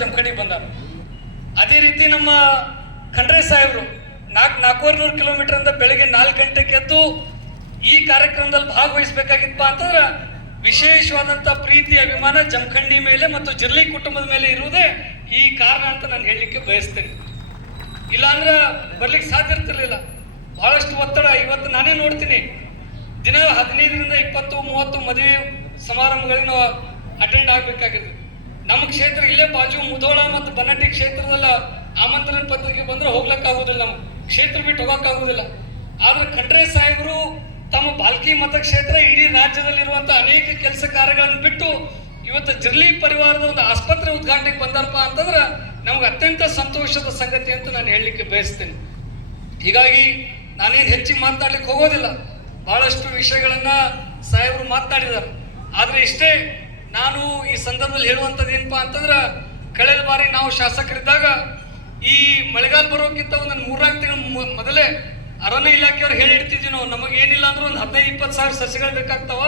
ಜಮಖಂಡಿಗೆ ಬಂದಾರ. ಅದೇ ರೀತಿ ನಮ್ಮ ಖಂಡ್ರೆ ಸಾಹೇಬರು 400 ಕಿಲೋಮೀಟರ್ ಅಂತ ಬೆಳಗ್ಗೆ 4 ಗಂಟೆಗೆ ಎದ್ದು ಈ ಕಾರ್ಯಕ್ರಮದಲ್ಲಿ ಭಾಗವಹಿಸಬೇಕಾಗಿತ್ತಪ್ಪ ಅಂತಂದ್ರೆ ವಿಶೇಷವಾದಂಥ ಪ್ರೀತಿ ಅಭಿಮಾನ ಜಮಖಂಡಿ ಮೇಲೆ ಮತ್ತು ಜಿರ್ಲಿ ಕುಟುಂಬದ ಮೇಲೆ ಇರುವುದೇ ಈ ಕಾರಣ ಅಂತ ನಾನು ಹೇಳಲಿಕ್ಕೆ ಬಯಸ್ತೇನೆ. ಇಲ್ಲಾಂದ್ರೆ ಬರ್ಲಿಕ್ಕೆ ಸಾಧ್ಯ ಇರ್ತಿರ್ಲಿಲ್ಲ. ಬಹಳಷ್ಟು ಒತ್ತಡ. ಇವತ್ತು ನಾನೇ ನೋಡ್ತೀನಿ, ದಿನ 15ರಿಂದ 20-30 ಮದುವೆ ಸಮಾರಂಭಗಳನ್ನ ಅಟೆಂಡ್ ಆಗಬೇಕಾಗಿದೆ. ನಮ್ಮ ಕ್ಷೇತ್ರ ಇಲ್ಲೇ ಬಾಜು ಮುಧೋಳ ಮತ್ತು ಬನ್ನಟ್ಟಿ ಕ್ಷೇತ್ರದಲ್ಲ ಆಮಂತ್ರಣ ಪತ್ರಿಕೆ ಬಂದ್ರೆ ಹೋಗ್ಲಿಕ್ಕಾಗೋದಿಲ್ಲ, ನಮ್ಮ ಕ್ಷೇತ್ರ ಬಿಟ್ಟು ಹೋಗೋಕ್ಕಾಗೋದಿಲ್ಲ. ಆದ್ರೆ ಖಂಡ್ರೆ ಸಾಹೇಬರು ತಮ್ಮ ಬಾಲ್ಕಿ ಮತಕ್ಷೇತ್ರ ಇಡೀ ರಾಜ್ಯದಲ್ಲಿರುವಂಥ ಅನೇಕ ಕೆಲಸ ಕಾರ್ಯಗಳನ್ನು ಬಿಟ್ಟು ಇವತ್ತು ಜಿರ್ಲಿ ಪರಿವಾರದ ಒಂದು ಆಸ್ಪತ್ರೆ ಉದ್ಘಾಟನೆಗೆ ಬಂದಾರಪ್ಪ ಅಂತಂದ್ರೆ ನಮ್ಗೆ ಅತ್ಯಂತ ಸಂತೋಷದ ಸಂಗತಿ ಅಂತ ನಾನು ಹೇಳಲಿಕ್ಕೆ ಬಯಸ್ತೇನೆ. ಹೀಗಾಗಿ ನಾನೇನು ಹೆಚ್ಚಿಗೆ ಮಾತಾಡ್ಲಿಕ್ಕೆ ಹೋಗೋದಿಲ್ಲ. ಬಹಳಷ್ಟು ವಿಷಯಗಳನ್ನ ಸಾಹೇಬರು ಮಾತನಾಡಿದ್ದಾರೆ. ಆದರೆ ಇಷ್ಟೇ ನಾನು ಈ ಸಂದರ್ಭದಲ್ಲಿ ಹೇಳುವಂಥದ್ದು ಏನಪ್ಪ ಅಂತಂದ್ರೆ, ಕಳೆದ ಬಾರಿ ನಾವು ಶಾಸಕರಿದ್ದಾಗ ಈ ಮಳೆಗಾಲ ಬರೋಕ್ಕಿಂತ ಒಂದು 3-4 ತಿಂಗಳು ಮೊದಲೇ ಅರಣ್ಯ ಇಲಾಖೆಯವ್ರು ಹೇಳಿಡ್ತಿದ್ವಿ ನಾವು, ನಮಗೆ ಏನಿಲ್ಲ ಅಂದ್ರೂ ಒಂದು 15-20 ಸಾವಿರ ಸಸಿಗಳು ಬೇಕಾಗ್ತಾವ,